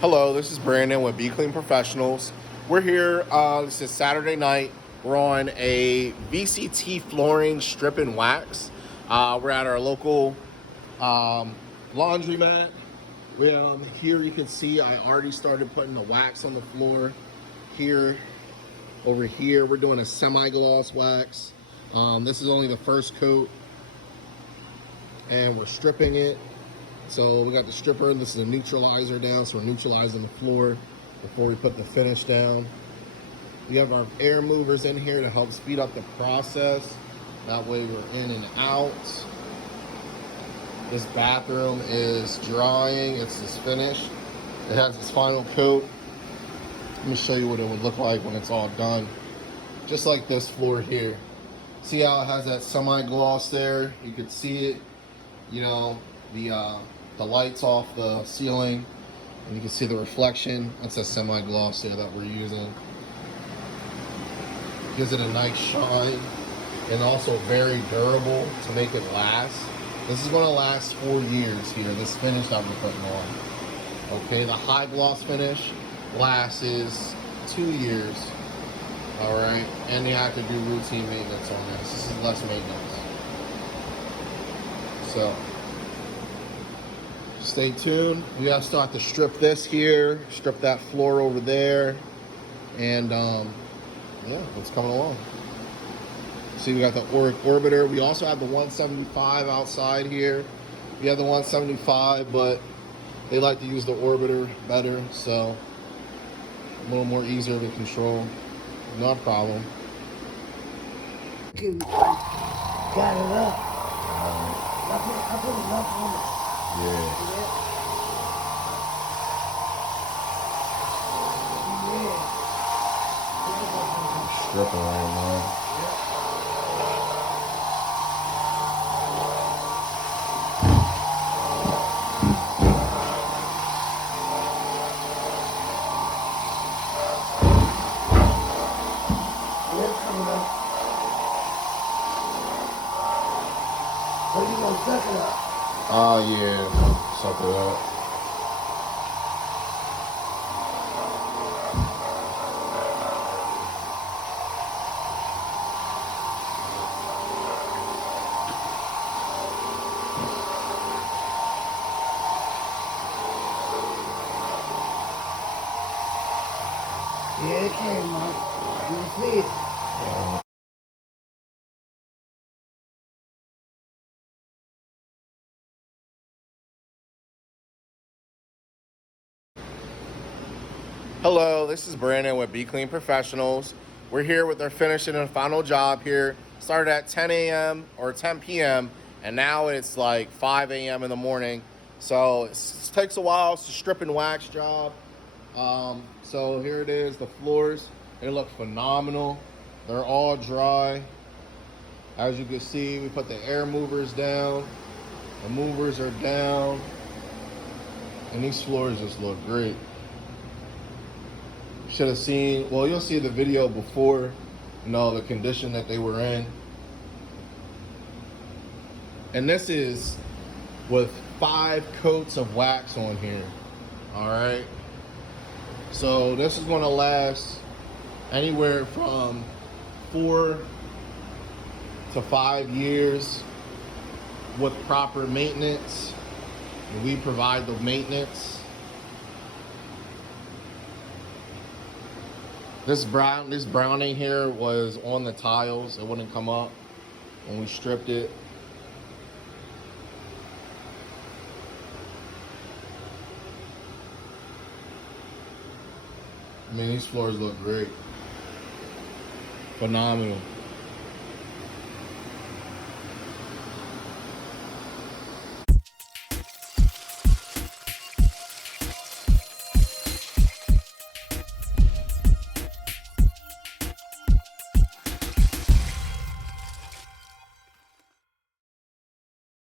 Hello, this is Brandon with Be Clean Professionals. We're here, this is Saturday night. We're on a VCT flooring strip and wax. We're at our local laundromat. Here you can see I already started putting the wax on the floor. Over here, we're doing a semi-gloss wax. This is only the first coat, and we're stripping it. So we got the stripper, this is a neutralizer down, so we're neutralizing the floor before we put the finish down. We have our air movers in here to help speed up the process. That way we're in and out. This bathroom is drying, it's just finished. It has its final coat. Let me show you what it would look like when it's all done. Just like this floor here. See how it has that semi-gloss there? You can see it, you know, the lights off the ceiling, and you can see the reflection. That's a semi-gloss there that we're using. Gives it a nice shine, and also very durable to make it last. This is going to last 4 years here, this finish that we're putting on. Okay, the high gloss finish lasts 2 years. Alright, and you have to do routine maintenance on this. This is less maintenance. So stay tuned. We gotta start to strip this here, strip that floor over there, and yeah, it's coming along. See, we got the orbiter. We also have the 175 outside here. We have the 175, but they like to use the orbiter better, so a little more easier to control. No problem. Got it up. I put enough on it. Yeah. Stripping right now. What are you gonna suck it up? Oh yeah, suck it up. Yeah, it came, man. You see it. Hello, this is Brandon with Be Clean Professionals. We're here with our finishing and final job here. Started at 10 a.m. or 10 p.m. and now it's like 5 a.m. in the morning. So it takes a while. It's a strip and wax job. So here it is, the floors. They look phenomenal. They're all dry. As you can see, we put the air movers down. The movers are down. And these floors just look great. Should have seen, well, you'll see the video before, you know, the condition that they were in. And this is with 5 coats of wax on here. All right. So this is going to last anywhere from 4 to 5 years with proper maintenance. And we provide the maintenance. This browning here was on the tiles. It wouldn't come up when we stripped it. I mean, these floors look great. Phenomenal.